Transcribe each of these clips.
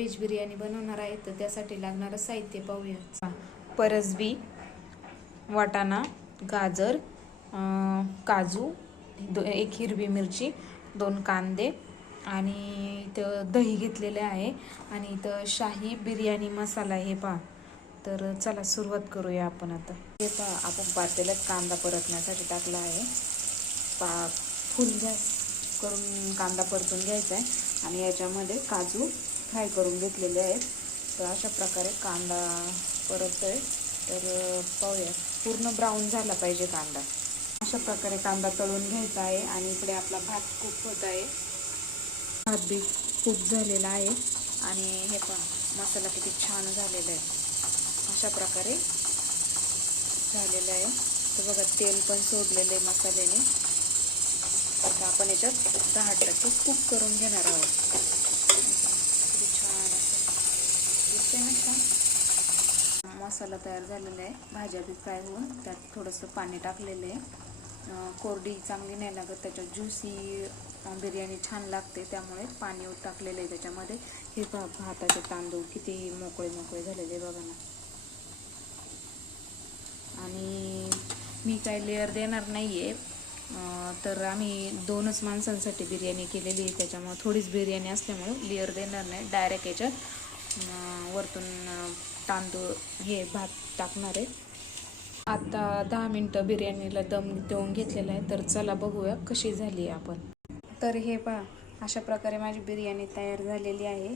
Veg biryani बनवणार आहे, तर त्यासाठी लागणारं साहित्य पाहूया. परसबी, वाटाणा, गाजर, काजू, एक हिरवी मिरची, 2 कांदे आणि इथं दही घेतलेले आहे आणि इथं शाही बिर्याणी मसाला हे पहा. तर चला सुरुवात करूया आपण आता. हे पहा, आपण पातेल्यात कांदा परतण्यासाठी टाकला आहे. फुल गॅस करून कांदा परतून घ्यायचा आहे आणि याच्यामध्ये काजू फ्राय करून घेतलेले आहेत. तर अशा प्रकारे कांदा परततोय. तर पाहूया, पूर्ण ब्राऊन झाला पाहिजे कांदा. अशा प्रकारे कांदा तळून घ्यायचा आहे आणि इकडे आपला भात कुक होत आहे. भात बी कुक झालेला आहे आणि हे पहा, मसाला किती छान झालेला आहे. अशा प्रकारे झालेलं आहे. तर बघा, तेल पण सोडलेलं आहे मसाल्याने. आता आपण याच्यात 10% कुक करून घेणार आहोत. किती छान असं दिसतंय ना, छान मसाला तयार झालेला आहे. भाज्या बी फ्राय होऊन त्यात थोडंसं पाणी टाकलेलं आहे. कोरडी चांगली नाही लागत, त्याच्यात ज्युसी बिर्याणी छान लागते, त्यामुळे पाणी टाकलेलं आहे त्याच्यामध्ये. हे भाताचे तांदूळ किती मोकळे मोकळे झालेले बघा ना. आणि मी काय लेअर देणार नाही आहे, तर आम्ही 2च माणसांसाठी बिर्याणी केलेली आहे, त्याच्यामुळे थोडीच बिर्याणी असल्यामुळे लेअर देणार नाही. डायरेक्ट याच्यात वरतून तांदूळ हे भात टाकणार आहे. आता 10 मिनटं बिर्याणीला दम देऊन घेतलेला आहे. तर चला बघूया कशी झाली आहे आपण. तर हे पहा, अशा प्रकारे माझी बिर्याणी तयार झालेली आहे.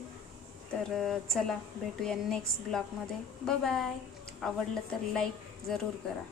तर चला भेटूया नेक्स्ट ब्लॉगमध्ये. Bye bye. आवडलं तर लाईक जरूर करा.